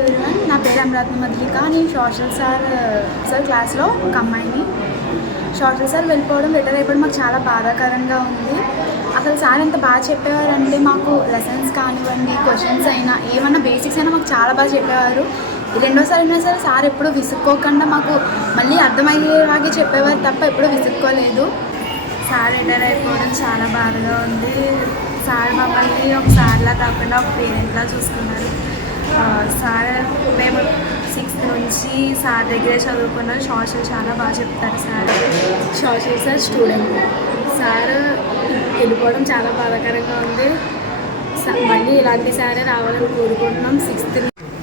Children నా పేరు అమరాత్మ మధులిక. నేను సోషల్ సార్ సార్ క్లాస్లో ఒక అమ్మాయిని. సోషల్ సార్ వెళ్ళిపోవడం రిటర్ అయిపోవడం మాకు చాలా బాధాకరంగా ఉంది. అసలు సార్ ఎంత బాగా చెప్పేవారంటే మాకు లెసన్స్ కానివ్వండి క్వశ్చన్స్ అయినా ఏమన్నా బేసిక్స్ అయినా మాకు చాలా బాగా చెప్పేవారు. రెండోసారి అయినా సరే సార్ ఎప్పుడూ విసుక్కోకుండా మాకు మళ్ళీ అర్థమయ్యేలాగే చెప్పేవారు తప్ప ఎప్పుడూ విసుక్కోలేదు. సార్ రిటైర్ అయిపోవడం చాలా బాధగా ఉంది. సార్ మమ్మల్ని ఒక సార్లా కాకుండా ఒక పేరెంట్లా చూసుకున్నారు. సార్ మేము సిక్స్త్ నుంచి సార్ దగ్గరే చదువుకున్నాం. సోషల్ చాలా బాగా చెప్తారు sir. Social sir student sir వెళ్ళిపోవడం చాలా బాధాకరంగా ఉంది. మళ్ళీ ఇలాంటి సారే రావాలని కోరుకుంటున్నాం. సిక్స్త్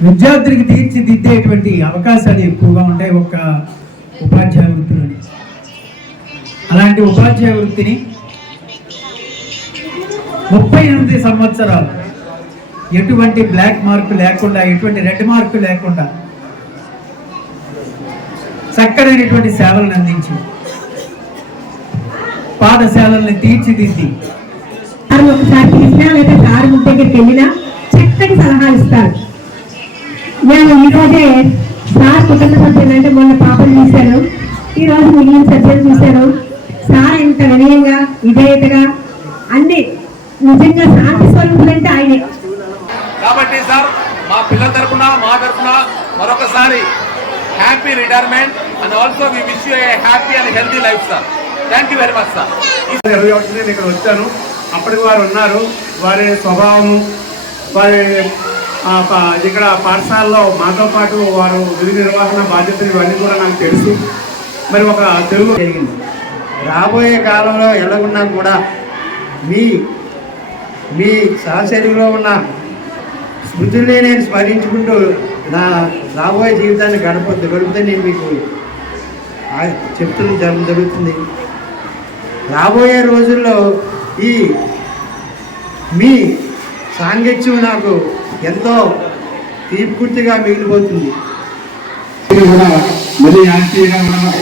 విద్యార్థులకి తీర్చిదిద్దేటువంటి అవకాశాలు ఎక్కువగా ఉంటాయి ఒక ఉపాధ్యాయ వృత్తిలోని. అలాంటి ఉపాధ్యాయ వృత్తిని ముప్పై ఎనిమిది సంవత్సరాలు ఎటువంటి బ్లాక్ మార్క్ లేకుండా ఎటువంటి రెడ్ మార్కు లేకుండా చక్కనైనటువంటి సేవలను అందించి. పాఠశాలల్ని తీర్చిదిద్ది. సార్ ఒకసారి తీసినా లేదా సార్ ముందు దగ్గరికి వెళ్ళినా చక్కటి సలహాలు ఇస్తారు. నేను ఈరోజే సార్ కుటుంబ సభ్యులు అంటే మొన్న పాపను చూశాను. ఈ రోజు మిగిలిన సభ్యులు చూశాను సార్ ఎంత వినయంగా విధేయతగా అన్ని నిజంగా శాంతి స్వరూపులు అంటే ఆయనే. కాబట్టి సార్ మా పిల్లల తరపున మా తరపున మరొకసారి happy retirement and also we wish you a happy and healthy life sir. Thank you very much sir ఇరవై ఒకటి నేను ఇక్కడ వచ్చాను. అప్పటికి వారు ఉన్నారు. వారి స్వభావము వారి ఇక్కడ పాఠశాలలో మాతో పాటు వారు విధి నిర్వహణ బాధ్యతలు ఇవన్నీ కూడా నాకు తెలుసు. మరి ఒక తెలుగు జరిగింది. రాబోయే కాలంలో ఎలాగున్నా కూడా మీ మీ సహచర్యంలో ఉన్న స్మృతుల్ని నేను స్మరించుకుంటూ నా రాబోయే జీవితాన్ని గడప గడిపితే నేను మీకు చెప్తుంది జరగ జరుగుతుంది. రాబోయే రోజుల్లో ఈ మీ సాంగత్యం నాకు ఎంతో తీర్పుర్తిగా మిగిలిపోతుంది. కూడా మళ్ళీ యాక్టివ్గా మనం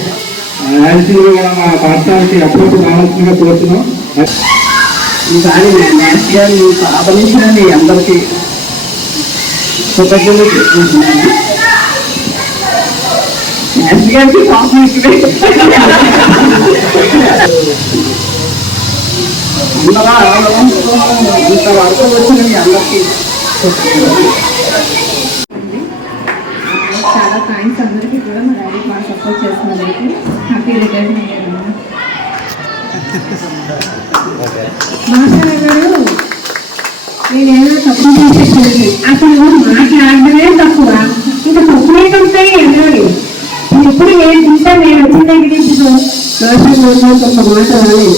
యాక్టివ్గా కూడా మా పాఠశాలకి అప్పుడప్పుడు రావాల్సిందిగా కోరుతున్నాం. ఈసారి మీ అందరికీ కృతజ్ఞతలు చెప్పుకుంటున్నాను నెక్స్ట్ ఇయర్కి అందరూ ఇంతవరకు వచ్చిన మీ అందరికీ కృతజ్ఞతలు. చాలా థ్యాంక్స్ అందరికీ కూడా మా డాడీ బాగా సపోర్ట్ చేస్తున్నందుకు హ్యాపీ రిటైర్మెంట్ మాస్టర్ గారు నేనేమైనా తప్పు చేసేసరికి అసలు మాట్లాడడమే తక్కువ ఇంకా తప్పులే ఉంటాయి అన్నాడు ఎప్పుడు నేను చూసా నేను వచ్చిన దగ్గర నుంచి మాస్టర్ మాట రాలేదు.